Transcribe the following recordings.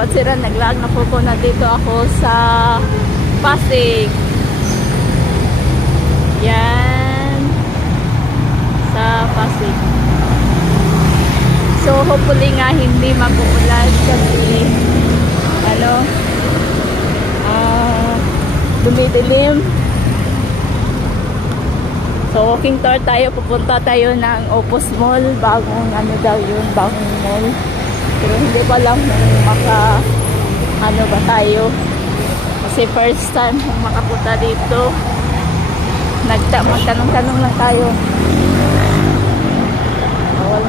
kapatsiran, naglag na po po na dito ako sa Pasig. Yan. Sa Pasig. So, hopefully nga hindi mag-uulan kasi ano ah dumidilim. So, walking tour tayo. Pupunta tayo ng Opus Mall. Bagong ano daw yun, bagong mall. Pero hindi pa lang kung maka ano ba tayo. Kasi first time kung makapunta dito. Magtanong-tanong lang tayo. Bawal.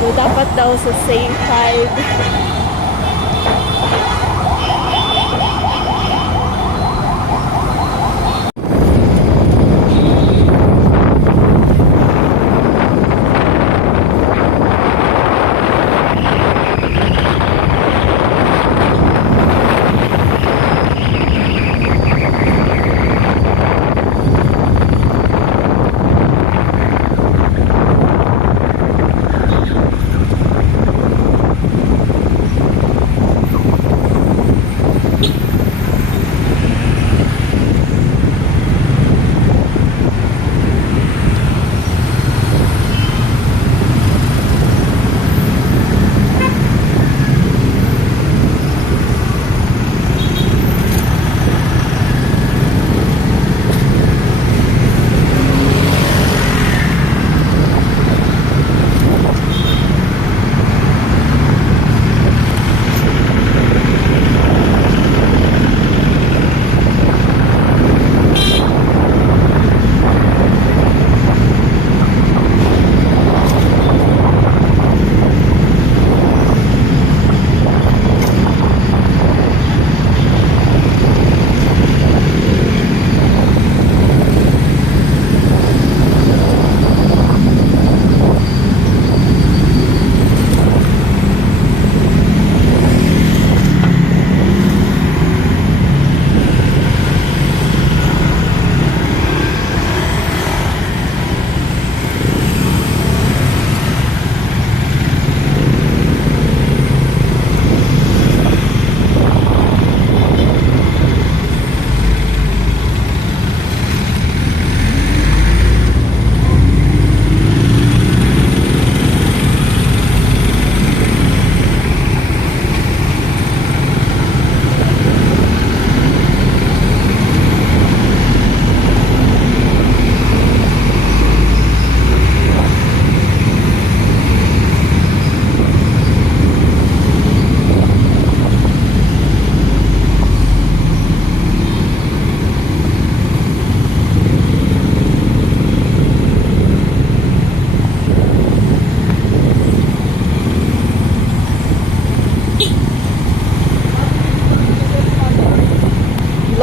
So, dapat daw sa safe side.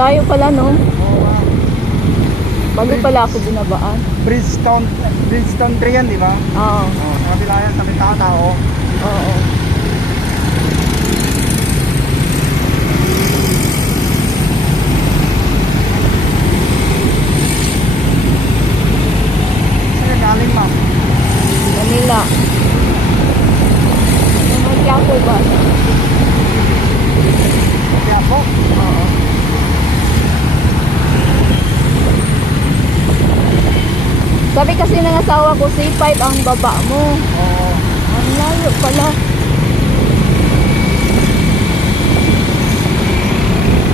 Layo pala, no? Bago pala ako binabaan. Bridgestone, Bridgestone 3 yan, di ba? Oo. Oh, sa kabila yan, sa may tao. Oo. Saan ka galing, ma'am? Manila. Nagyako ba? Kaya po. Oo. Sabi kasi ng asawa ko, C5 ang baba mo. Oo. Ang layo pala.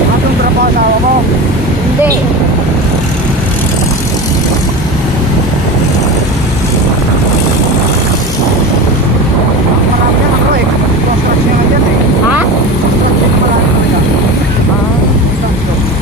Anong trabaho asawa mo? Hindi. Marami yan, ano eh. Construction nga dyan eh. Ha? Construction na marami talaga. Ah. Construction.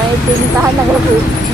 may pintahan ng gabi.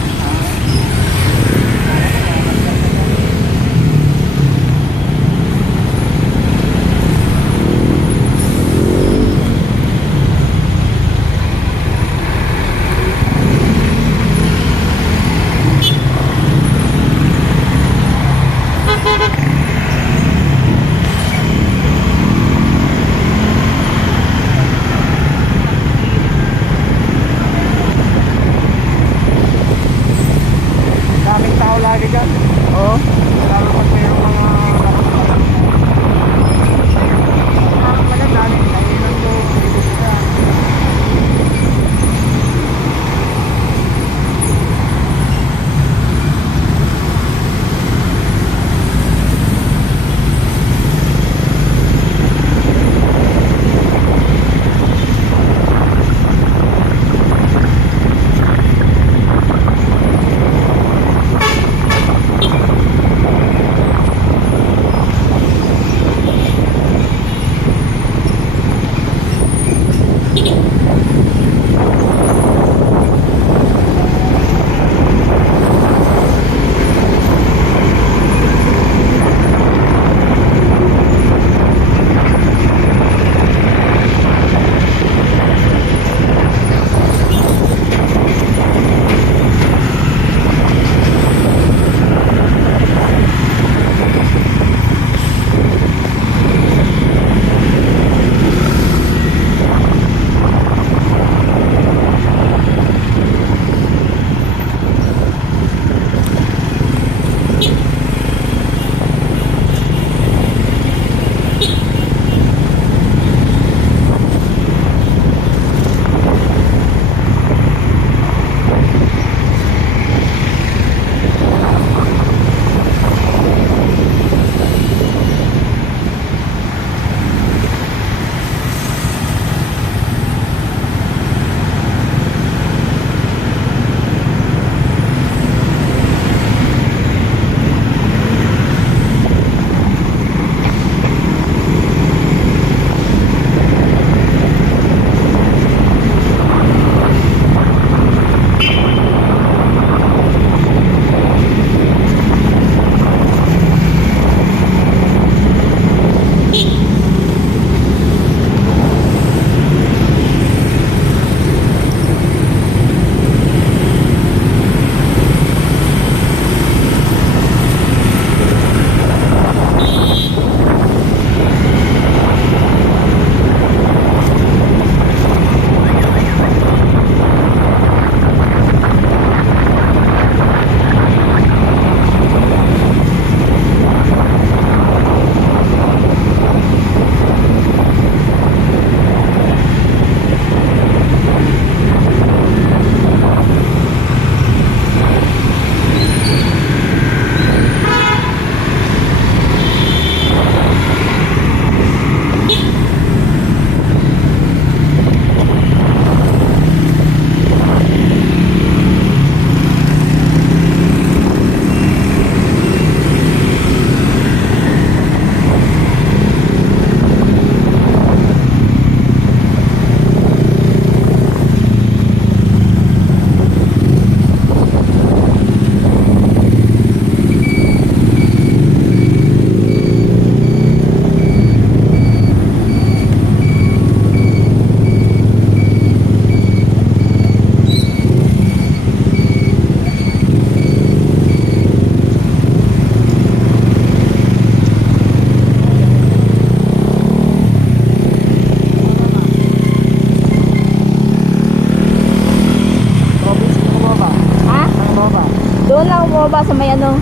Lang bumaba sa may ano.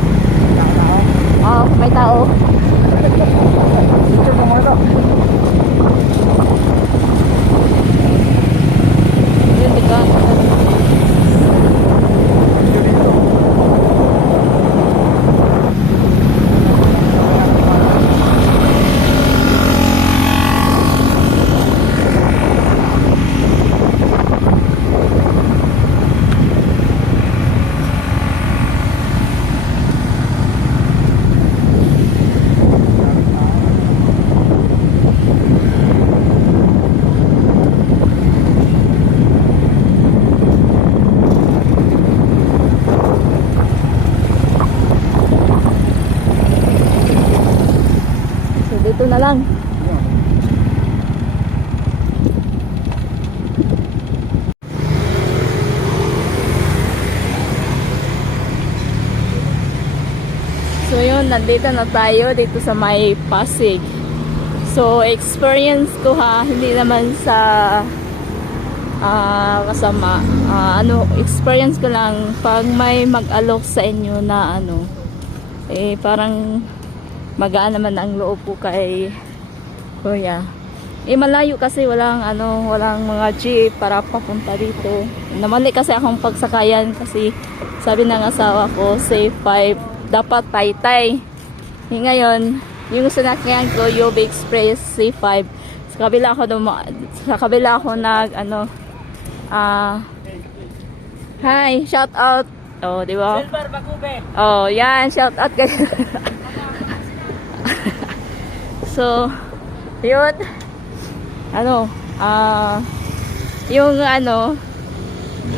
Oo, sa may tao. Picture mo muna to. Yun. Picture dito. Dito na lang. So yun, nandito na tayo dito sa may Pasig. So experience ko ha, hindi naman sa uh, kasama. Uh, ano, experience ko lang pag may mag-alok sa inyo na ano, eh parang magaan naman ang loob ko kay Kuya. Eh malayo kasi walang ano, walang mga jeep para papunta dito. Namali kasi akong pagsakayan kasi sabi ng asawa ko, safe 5 dapat taytay. Eh, ngayon, yung sinakyan ko, Yobe Express C5. Sa kabila ako duma, sa kabila ako nag ano ah Hi, shout out. Oh, di ba? Oh, yan, shout out kayo. so, yun. Ano, ah, yung ano,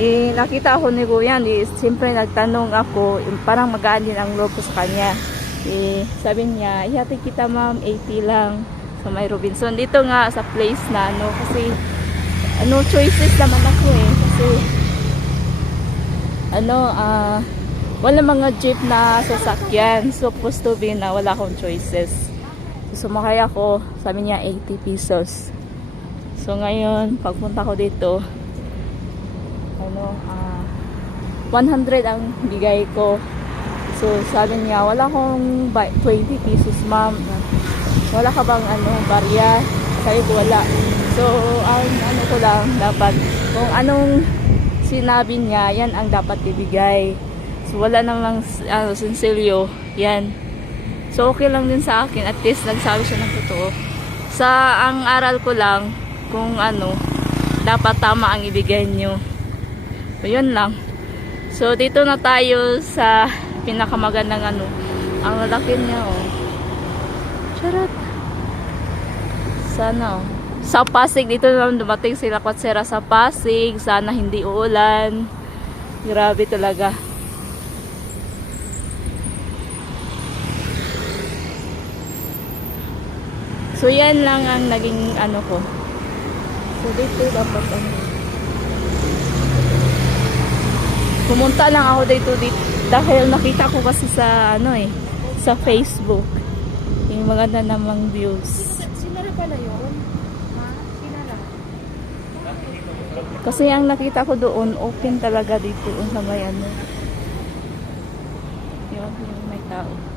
eh, nakita ako ni Kuya, eh, siyempre nagtanong ako, parang magaan din ang loob sa kanya. Eh, sabi niya, ihatid kita ma'am, 80 lang sa may Robinson. Dito nga sa place na ano, kasi ano, choices naman ako eh. Kasi, ano, ah, wala mga jeep na sasakyan. Supposed to be na wala akong choices. Sumakay ako, sabi niya 80 pesos. So, ngayon, pagpunta ko dito, ano, ah, 100 ang bigay ko. So, sabi niya, wala akong ba- 20 pesos, ma'am. Wala ka bang, ano, barya? Sabi ko, wala. So, ang ano ko lang, dapat, kung anong sinabi niya, yan ang dapat ibigay. So, wala namang, ano, sinsilyo, yan. So, okay lang din sa akin. At least, nagsabi siya ng totoo. Sa, ang aral ko lang, kung ano, dapat tama ang ibigay niyo. So, yun lang. So, dito na tayo sa pinakamagandang ano. Ang lalaki niya, oh. Charot. Sana, oh. Sa Pasig, dito naman dumating sila Kwatsera sa Pasig. Sana hindi uulan. Grabe talaga. So, yan lang ang naging ano ko. So, dito dapat ano. Pumunta lang ako dito, dito dahil nakita ko kasi sa ano eh, sa Facebook. Yung maganda namang views. Sinara pala yun? Ha? Sinara? Kasi ang nakita ko doon, open talaga dito sa may ano. Yun, yung may tao.